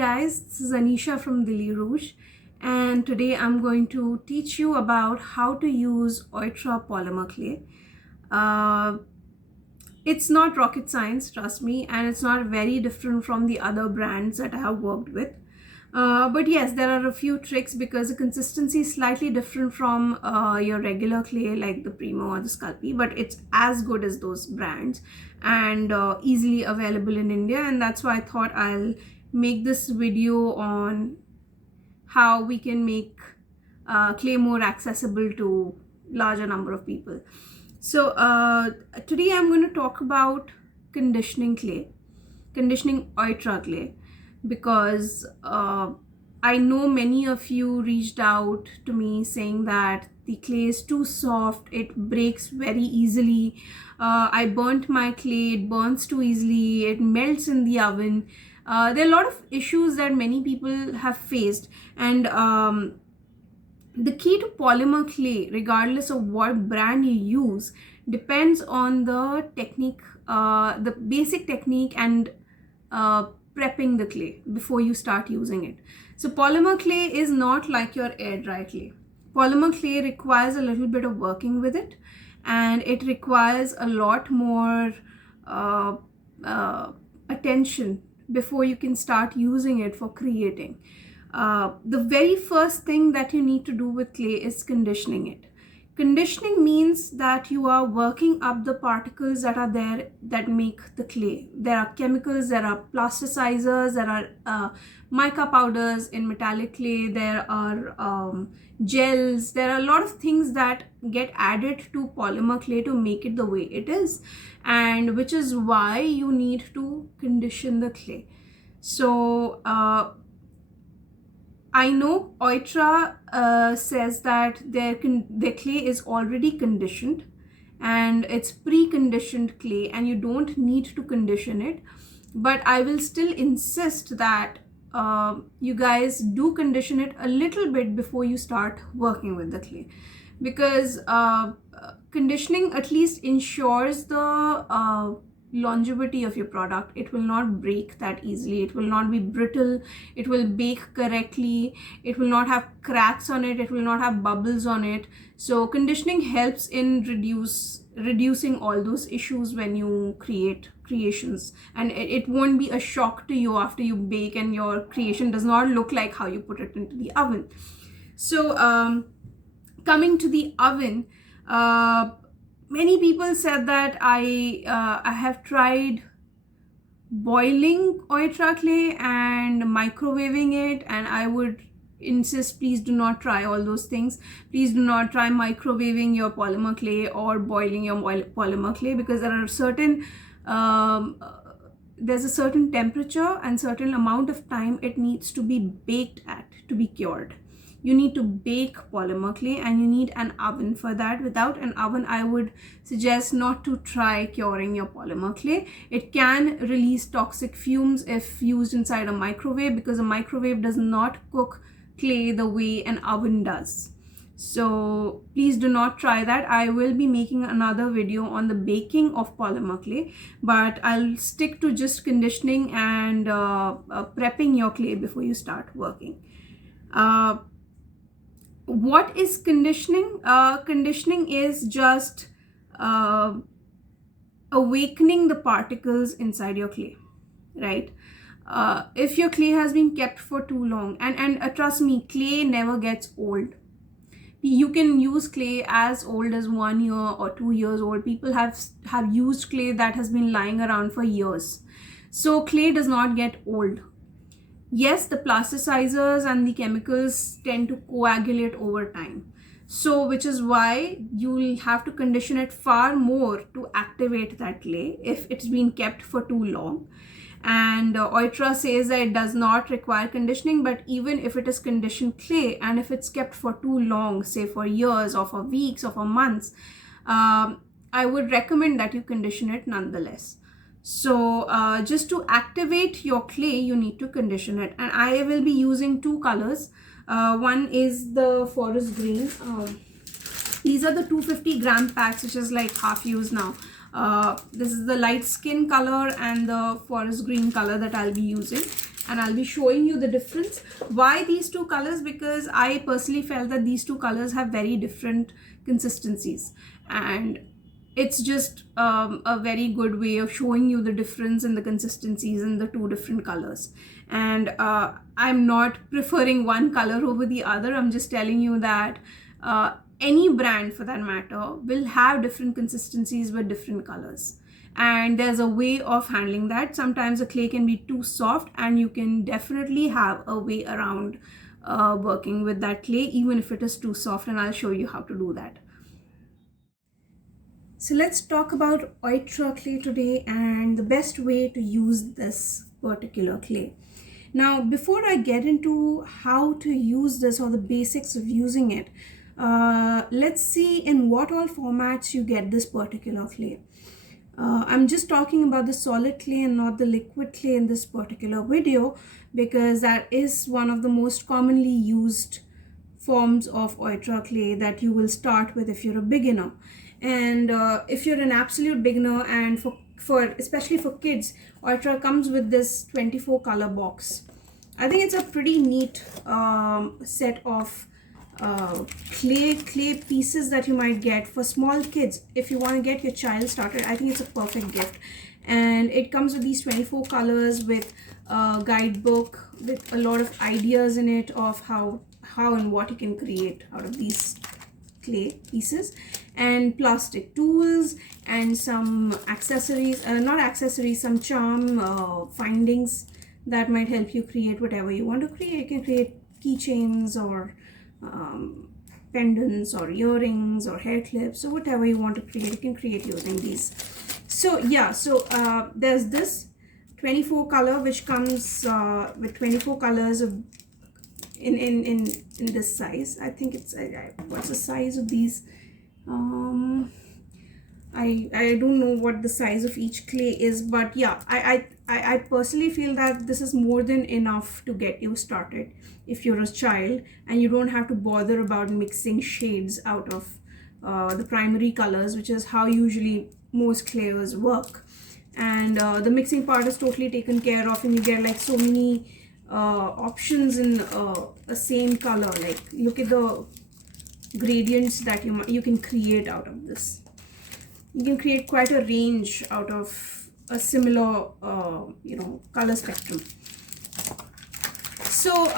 guys, this is Anisha from Dili Rouge, and today I'm going to teach you about how to use Oytra polymer clay. It's not rocket science, trust me, and it's not very different from the other brands that I have worked with. But yes, there are a few tricks because the consistency is slightly different from your regular clay like the Primo or the Sculpey, but it's as good as those brands and easily available in India, and that's why I thought I'll make this video on how we can make clay more accessible to larger number of people. So today I'm going to talk about conditioning Oytra clay, because I know many of you reached out to me saying that the clay is too soft, it breaks very easily. I burnt my clay, it burns too easily, it melts in the oven. There are a lot of issues that many people have faced, and the key to polymer clay, regardless of what brand you use, depends on the technique, the basic technique, and prepping the clay before you start using it. So polymer clay is not like your air dry clay. Polymer clay requires a little bit of working with it, and it requires a lot more attention before you can start using it for creating. The very first thing that you need to do with clay is conditioning it. Conditioning means that you are working up the particles that are there that make the clay. There are chemicals, there are plasticizers, there are mica powders in metallic clay, there are gels, there are a lot of things that get added to polymer clay to make it the way it is, and which is why you need to condition the clay. So I know Oytra says that their clay is already conditioned and it's pre-conditioned clay and you don't need to condition it, but I will still insist that you guys do condition it a little bit before you start working with the clay, because conditioning at least ensures the longevity of your product. It will not break that easily, it will not be brittle, it will bake correctly, it will not have cracks on it, it will not have bubbles on it. So conditioning helps in reducing all those issues when you create creations, and it won't be a shock to you after you bake and your creation does not look like how you put it into the oven. So coming to the oven, many people said that I have tried boiling Oytra clay and microwaving it, and I would insist, please do not try all those things. Please do not try microwaving your polymer clay or boiling your polymer clay, because there are certain there's a certain temperature and certain amount of time it needs to be baked at to be cured. You need to bake polymer clay and you need an oven for that. Without an oven, I would suggest not to try curing your polymer clay. It can release toxic fumes if used inside a microwave, because a microwave does not cook clay the way an oven does. So please do not try that. I will be making another video on the baking of polymer clay, but I'll stick to just conditioning and prepping your clay before you start working. What is conditioning? Conditioning is just awakening the particles inside your clay, right? If your clay has been kept for too long, and trust me, clay never gets old. You can use clay as old as 1 year or 2 years old. People have used clay that has been lying around for years. So clay does not get old. Yes, the plasticizers and the chemicals tend to coagulate over time. So, which is why you'll have to condition it far more to activate that clay if it's been kept for too long. And Oytra says that it does not require conditioning, but even if it is conditioned clay and if it's kept for too long, say for years or for weeks or for months, I would recommend that you condition it nonetheless. So just to activate your clay, you need to condition it, and I will be using two colors. One is the forest green. These are the 250-gram packs, which is like half used now. This is the light skin color and the forest green color that I'll be using. and I'll be showing you the difference. Why these two colors? Because I personally felt that these two colors have very different consistencies, and it's just a very good way of showing you the difference in the consistencies in the two different colors. And I'm not preferring one color over the other. I'm just telling you that any brand for that matter will have different consistencies with different colors, and there's a way of handling that. Sometimes the clay can be too soft, and you can definitely have a way around working with that clay even if it is too soft, and I'll show you how to do that. So let's talk about Oytra clay today and the best way to use this particular clay. Now, before I get into how to use this or the basics of using it, let's see in what all formats you get this particular clay. I'm just talking about the solid clay and not the liquid clay in this particular video, because that is one of the most commonly used forms of Oytra clay that you will start with if you're a beginner. And if you're an absolute beginner, and for especially for kids, Oytra comes with this 24 color box. I think it's a pretty neat set of clay pieces that you might get for small kids. If you want to get your child started, I think it's a perfect gift. And it comes with these 24 colors with a guidebook with a lot of ideas in it of how and what you can create out of these clay pieces, and plastic tools and some accessories, some charm findings that might help you create whatever you want to create. You can create keychains or pendants or earrings or hair clips, or whatever you want to create, you can create using these. So yeah, there's this 24 color which comes with 24 colors of in this size. I think it's what's the size of these? I don't know what the size of each clay is, but yeah, I personally feel that this is more than enough to get you started if you're a child and you don't have to bother about mixing shades out of the primary colors, which is how usually most clayers work. And the mixing part is totally taken care of, and you get like so many options in a same color. Like, look at the gradients that you can create out of this. You can create quite a range out of a similar color spectrum. So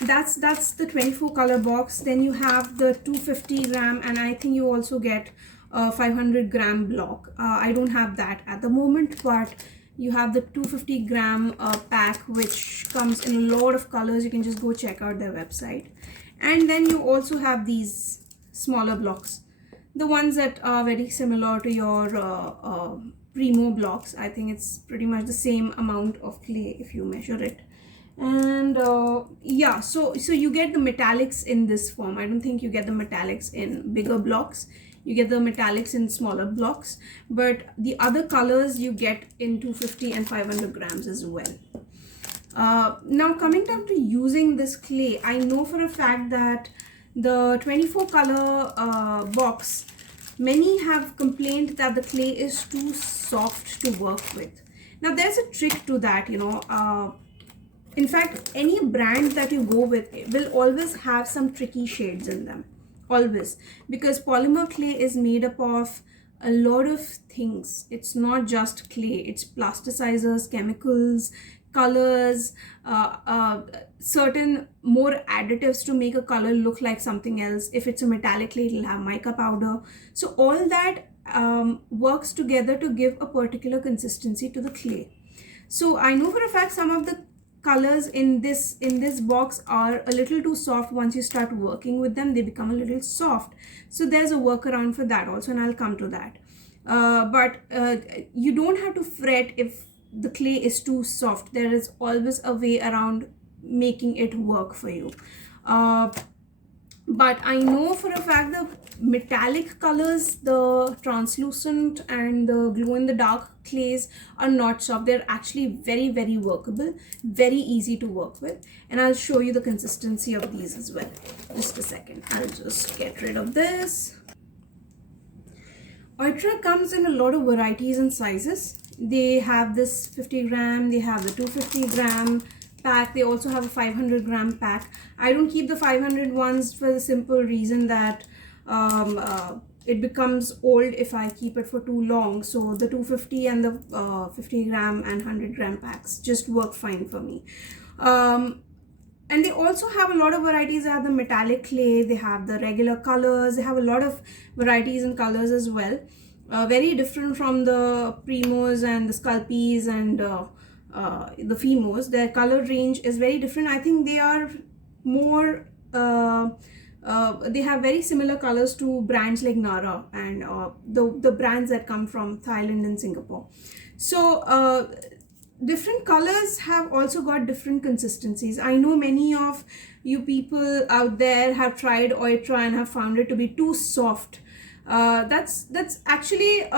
that's the 24 color box. Then you have the 250 gram, and I think you also get a 500 gram block. I don't have that at the moment, but you have the 250 gram pack, which comes in a lot of colors. You can just go check out their website. And then you also have these smaller blocks, the ones that are very similar to your Primo blocks. I think it's pretty much the same amount of clay if you measure it. And yeah, so you get the metallics in this form. I don't think you get the metallics in bigger blocks. You get the metallics in smaller blocks, but the other colors you get in 250 and 500 grams as well. Now, coming down to using this clay, I know for a fact that the 24 color box, many have complained that the clay is too soft to work with. Now, there's a trick to that, in fact, any brand that you go with will always have some tricky shades in them, always, because polymer clay is made up of a lot of things. It's not just clay, it's plasticizers, chemicals, colors, certain more additives to make a color look like something else. If it's a metallic clay, it'll have mica powder. So all that works together to give a particular consistency to the clay. So I know for a fact some of the colors in this box are a little too soft. Once you start working with them, they become a little soft. So there's a workaround for that also, and I'll come to that. But you don't have to fret if the clay is too soft. There is always a way around making it work for you. But I know for a fact the metallic colors, the translucent and the glow-in-the-dark clays are not soft. They're actually very, very workable, very easy to work with. And I'll show you the consistency of these as well. Just a second. I'll just get rid of this. Oytra comes in a lot of varieties and sizes. They have this 50 gram, they have the 250 gram, pack. They also have a 500-gram pack. I don't keep the 500 ones for the simple reason that it becomes old if I keep it for too long. So the 250 and the 50-gram and 100-gram packs just work fine for me. And they also have a lot of varieties. They have the metallic clay, they have the regular colors, they have a lot of varieties and colors as well. Very different from the Primos and the Sculpies and the Fimos. Their color range is very different. I think they are more they have very similar colors to brands like Nara and the brands that come from Thailand and Singapore. So different colors have also got different consistencies. I know many of you people out there have tried Oytra and have found it to be too soft. That's actually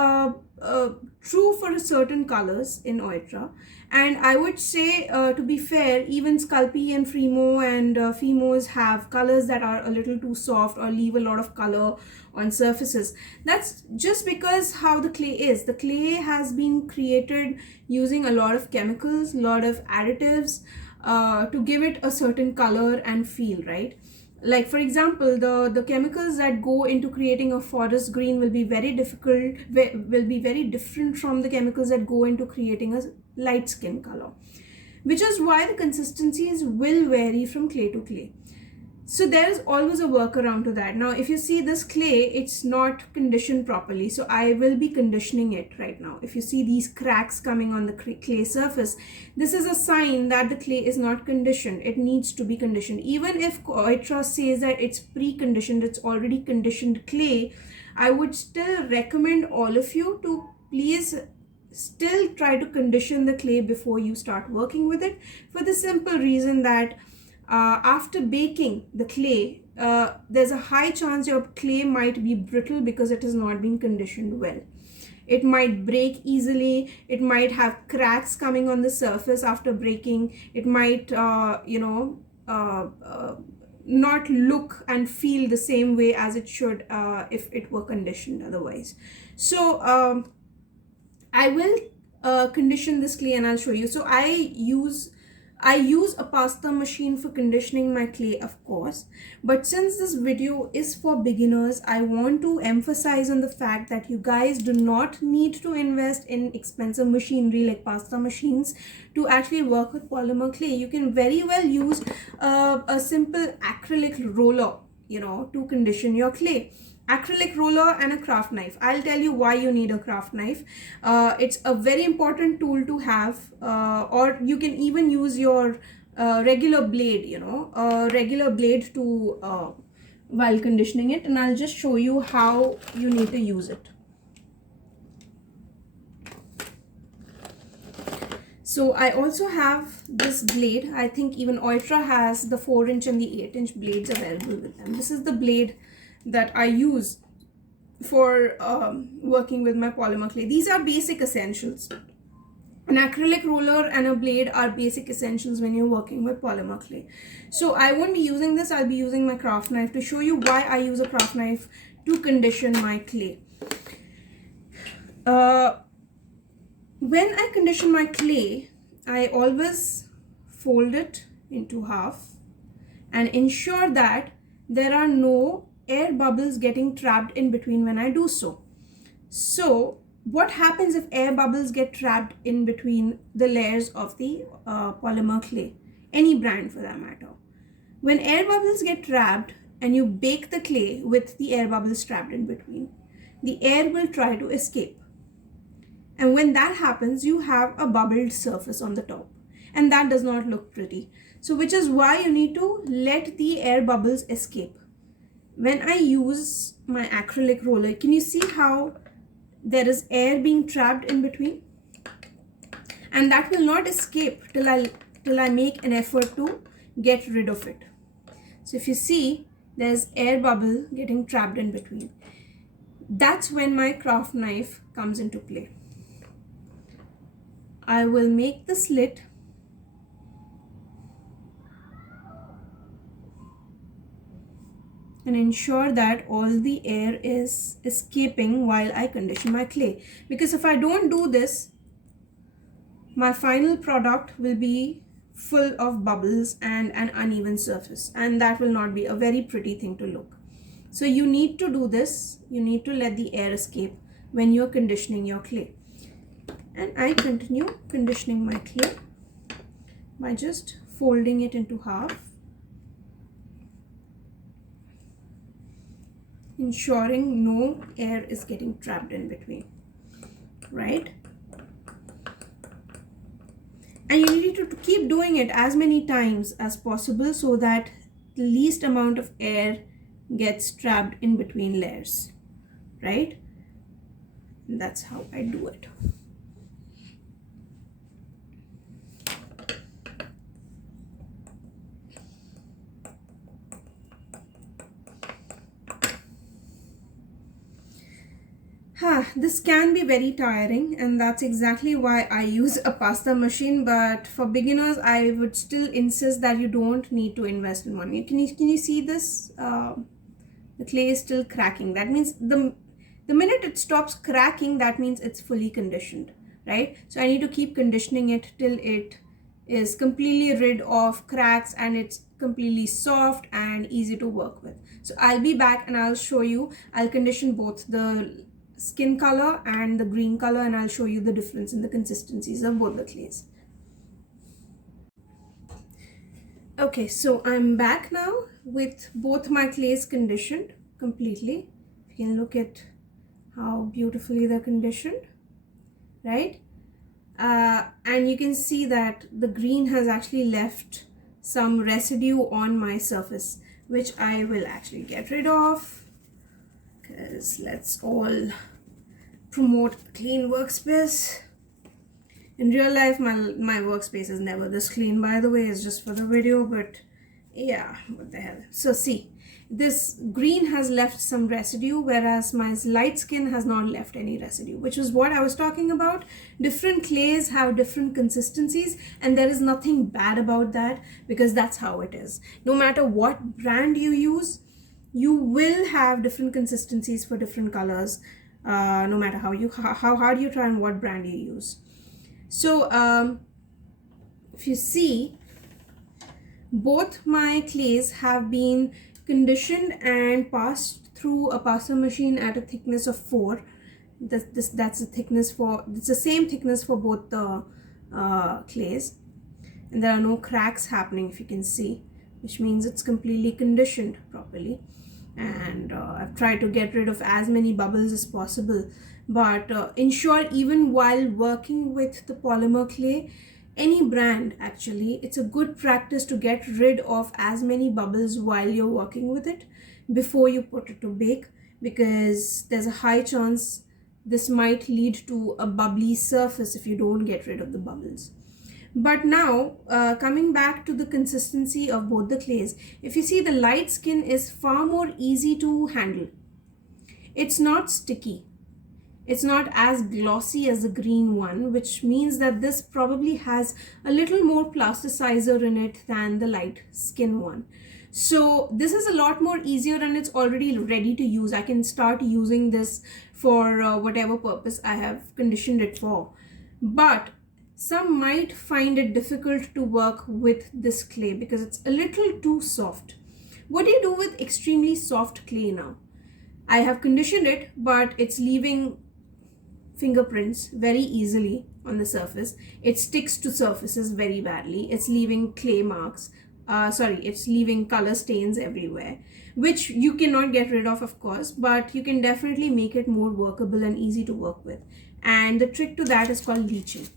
true for certain colors in Oytra, and I would say to be fair, even Sculpey and Frimo and Fimos have colors that are a little too soft or leave a lot of color on surfaces. That's just because how the clay is. The clay has been created using a lot of chemicals, a lot of additives to give it a certain color and feel, right? Like for example, the chemicals that go into creating a forest green will be very different from the chemicals that go into creating a light skin color, which is why the consistencies will vary from clay to clay. So there is always a workaround to that. Now, if you see this clay, it's not conditioned properly. So I will be conditioning it right now. If you see these cracks coming on the clay surface, this is a sign that the clay is not conditioned. It needs to be conditioned. Even if Oytra says that it's pre-conditioned, it's already conditioned clay, I would still recommend all of you to please still try to condition the clay before you start working with it, for the simple reason that after baking the clay, there's a high chance your clay might be brittle because it has not been conditioned well. It might break easily. It might have cracks coming on the surface after breaking. It might, not look and feel the same way as it should if it were conditioned otherwise. So I will condition this clay and I'll show you. So I use a pasta machine for conditioning my clay, of course, but since this video is for beginners, I want to emphasize on the fact that you guys do not need to invest in expensive machinery like pasta machines to actually work with polymer clay. You can very well use a simple acrylic roller, to condition your clay. Acrylic roller and a craft knife. I'll tell you why you need a craft knife. It's a very important tool to have, or you can even use your regular blade, a regular blade to while conditioning it, and I'll just show you how you need to use it. So I also have this blade. I think even Oytra has the 4-inch and the 8-inch blades available with them. This is the blade that I use for working with my polymer clay. These are basic essentials. An acrylic roller and a blade are basic essentials when you're working with polymer clay. So I won't be using this. I'll be using my craft knife to show you why I use a craft knife to condition my clay. When I condition my clay, I always fold it into half and ensure that there are no air bubbles getting trapped in between when I do so. So what happens if air bubbles get trapped in between the layers of the polymer clay, any brand for that matter? When air bubbles get trapped and you bake the clay with the air bubbles trapped in between, the air will try to escape. And when that happens, you have a bubbled surface on the top, and that does not look pretty. So which is why you need to let the air bubbles escape. When I use my acrylic roller, can you see how there is air being trapped in between? And that will not escape till I make an effort to get rid of it. So if you see, there's air bubble getting trapped in between. That's when my craft knife comes into play. I will make the slit and ensure that all the air is escaping while I condition my clay. Because if I don't do this, my final product will be full of bubbles and an uneven surface, and that will not be a very pretty thing to look. So you need to do this. You need to let the air escape when you're conditioning your clay. And I continue conditioning my clay by just folding it into half, ensuring no air is getting trapped in between, right? And you need to keep doing it as many times as possible so that the least amount of air gets trapped in between layers, right? And that's how I do it. This can be very tiring, and that's exactly why I use a pasta machine. But for beginners, I would still insist that you don't need to invest in one. Can you see this? The clay is still cracking. That means the minute it stops cracking, that means it's fully conditioned, right? So I need to keep conditioning it till it is completely rid of cracks and it's completely soft and easy to work with. So I'll be back and I'll show you. I'll condition both the skin color and the green color, and I'll show you the difference in the consistencies of both the clays. Okay, so I'm back now with both my clays conditioned completely. You can look at how beautifully they're conditioned, right? And you can see that the green has actually left some residue on my surface, which I will actually get rid of, because let's all promote a clean workspace. In real life, my workspace is never this clean, by the way. It's just for the video, but yeah, what the hell. So see, this green has left some residue, whereas my light skin has not left any residue, which is what I was talking about. Different clays have different consistencies, and there is nothing bad about that, because that's how it is. No matter what brand you use, you will have different consistencies for different colors, no matter how hard you try and what brand you use. So if you see, both my clays have been conditioned and passed through a passer machine at a thickness of 4. That's the thickness for, it's the same thickness for both the clays, and there are no cracks happening, if you can see, which means it's completely conditioned properly. And I've tried to get rid of as many bubbles as possible, but ensure even while working with the polymer clay, any brand actually, it's a good practice to get rid of as many bubbles while you're working with it before you put it to bake, because there's a high chance this might lead to a bubbly surface if you don't get rid of the bubbles. But now, coming back to the consistency of both the clays, if you see, the light skin is far more easy to handle. It's not sticky. It's not as glossy as the green one, which means that this probably has a little more plasticizer in it than the light skin one. So this is a lot more easier, and it's already ready to use. I can start using this for whatever purpose I have conditioned it for. But some might find it difficult to work with this clay because it's a little too soft. What do you do with extremely soft clay now? I have conditioned it, but it's leaving fingerprints very easily on the surface. It sticks to surfaces very badly. It's leaving clay marks. It's leaving color stains everywhere, which you cannot get rid of course, but you can definitely make it more workable and easy to work with. And the trick to that is called leaching.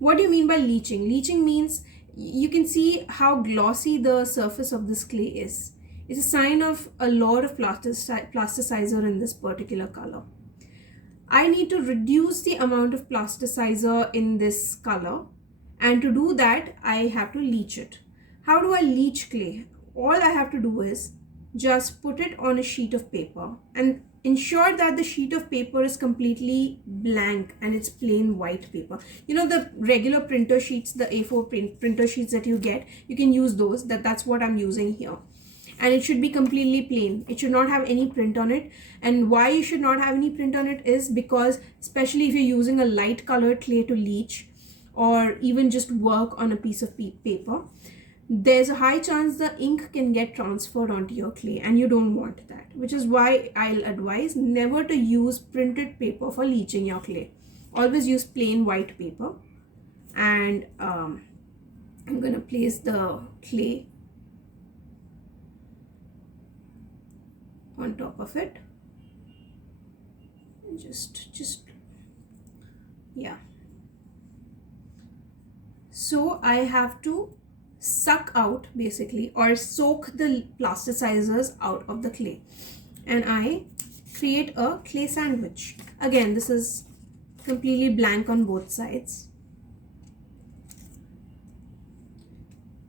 What do you mean by leaching? Leaching means you can see how glossy the surface of this clay is. It's a sign of a lot of plasticizer in this particular color. I need to reduce the amount of plasticizer in this color, and to do that I have to leach it. How do I leach clay? All I have to do is just put it on a sheet of paper and ensure that the sheet of paper is completely blank and it's plain white paper. You know, the regular printer sheets, the A4 printer sheets that you get, you can use those. That's what I'm using here. And it should be completely plain. It should not have any print on it. And why you should not have any print on it is because, especially if you're using a light colored clay to leach, or even just work on a piece of paper, there's a high chance the ink can get transferred onto your clay, and you don't want that, which is why I'll advise never to use printed paper for leaching your clay. Always use plain white paper. And I'm going to place the clay on top of it. Just yeah. So I have to suck out basically, or soak the plasticizers out of the clay, and I create a clay sandwich. Again, this is completely blank on both sides,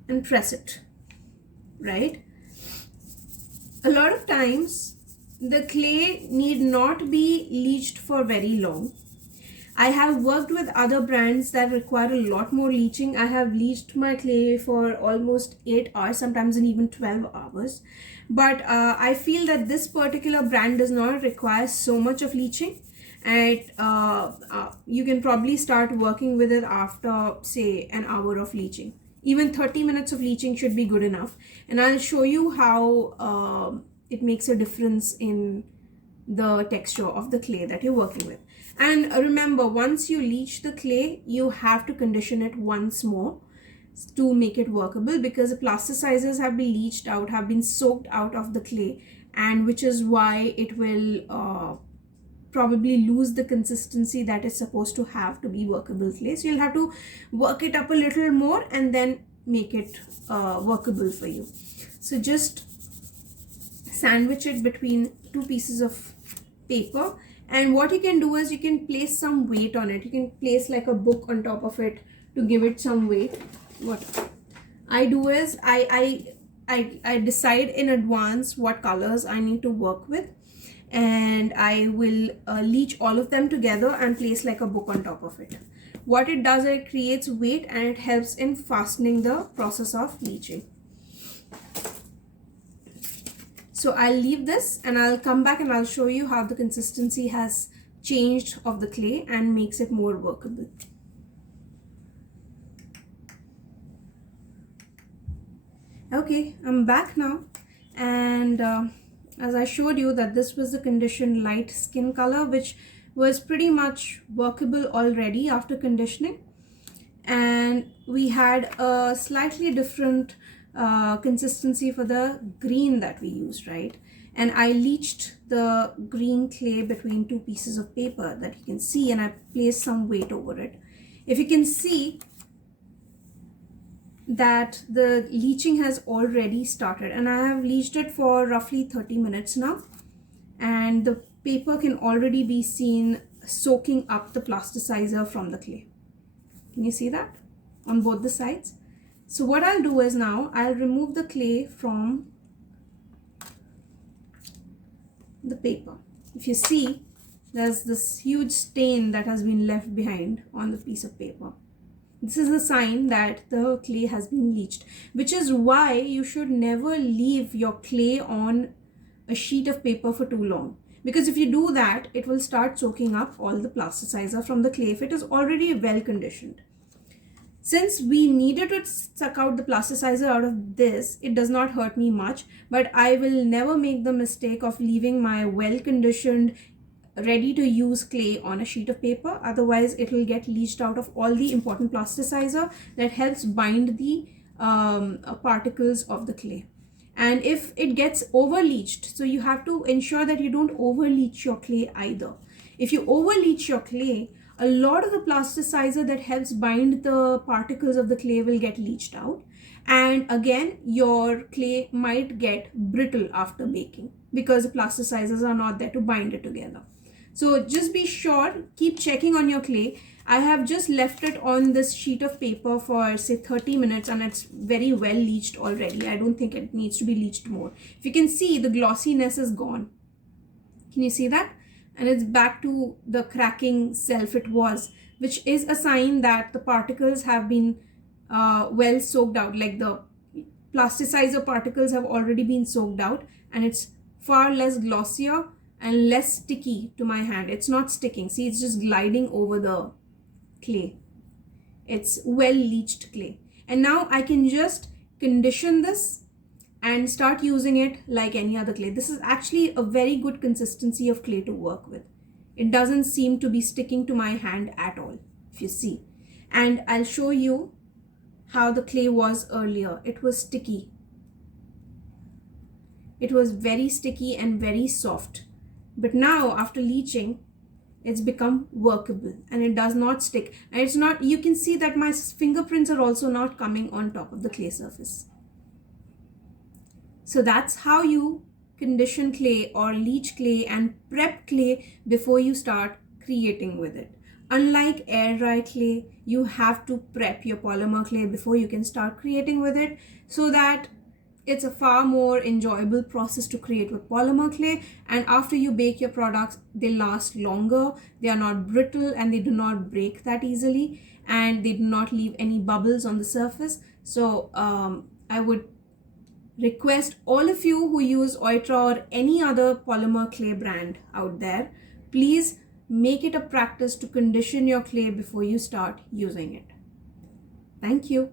and press it, right? A lot of times the clay need not be leached for very long. I have worked with other brands that require a lot more leaching. I have leached my clay for almost 8 hours, sometimes even 12 hours. But I feel that this particular brand does not require so much of leaching. And you can probably start working with it after, say, an hour of leaching. Even 30 minutes of leaching should be good enough. And I'll show you how it makes a difference in the texture of the clay that you're working with. And remember, once you leach the clay, you have to condition it once more to make it workable, because the plasticizers have been leached out, have been soaked out of the clay, and which is why it will probably lose the consistency that it's supposed to have to be workable clay. So you'll have to work it up a little more and then make it workable for you. So just sandwich it between two pieces of paper, and what you can do is you can place some weight on it. You can place like a book on top of it to give it some weight. What I do is I decide in advance what colors I need to work with, and I will leach all of them together and place like a book on top of it. What it does, it creates weight and it helps in fastening the process of leaching. So I'll leave this and I'll come back and I'll show you how the consistency has changed of the clay and makes it more workable. Okay, I'm back now, and as I showed you that this was the conditioned light skin color, which was pretty much workable already after conditioning, and we had a slightly different consistency for the green that we used, right? And I leached the green clay between two pieces of paper that you can see, and I placed some weight over it. If you can see that the leaching has already started, and I have leached it for roughly 30 minutes now, and the paper can already be seen soaking up the plasticizer from the clay. Can you see that on both the sides? So what I'll do is now I'll remove the clay from the paper. If you see, there's this huge stain that has been left behind on the piece of paper. This is a sign that the clay has been leached, which is why you should never leave your clay on a sheet of paper for too long. Because if you do that, it will start soaking up all the plasticizer from the clay if it is already well conditioned. Since we needed to suck out the plasticizer out of this, it does not hurt me much, but I will never make the mistake of leaving my well-conditioned, ready-to-use clay on a sheet of paper. Otherwise, it will get leached out of all the important plasticizer that helps bind the particles of the clay. And if it gets over-leached, so you have to ensure that you don't over-leach your clay either. If you over-leach your clay, a lot of the plasticizer that helps bind the particles of the clay will get leached out, and again your clay might get brittle after baking because the plasticizers are not there to bind it together. So just be sure, keep checking on your clay. I have just left it on this sheet of paper for say 30 minutes and it's very well leached already. I don't think it needs to be leached more. If you can see, the glossiness is gone. Can you see that? And it's back to the cracking self it was, which is a sign that the particles have been well soaked out, like the plasticizer particles have already been soaked out, and it's far less glossier and less sticky to my hand. It's not sticking. See, it's just gliding over the clay. It's well leached clay. And now I can just condition this and start using it like any other clay. This is actually a very good consistency of clay to work with. It doesn't seem to be sticking to my hand at all, if you see. And I'll show you how the clay was earlier. It was sticky. It was very sticky and very soft. But now after leaching, it's become workable and it does not stick. And it's not, you can see that my fingerprints are also not coming on top of the clay surface. So that's how you condition clay or leach clay and prep clay before you start creating with it. Unlike air dry clay, you have to prep your polymer clay before you can start creating with it, so that it's a far more enjoyable process to create with polymer clay. And after you bake your products, they last longer, they are not brittle, and they do not break that easily, and they do not leave any bubbles on the surface. So I would request all of you who use Oytra or any other polymer clay brand out there, please make it a practice to condition your clay before you start using it. Thank you.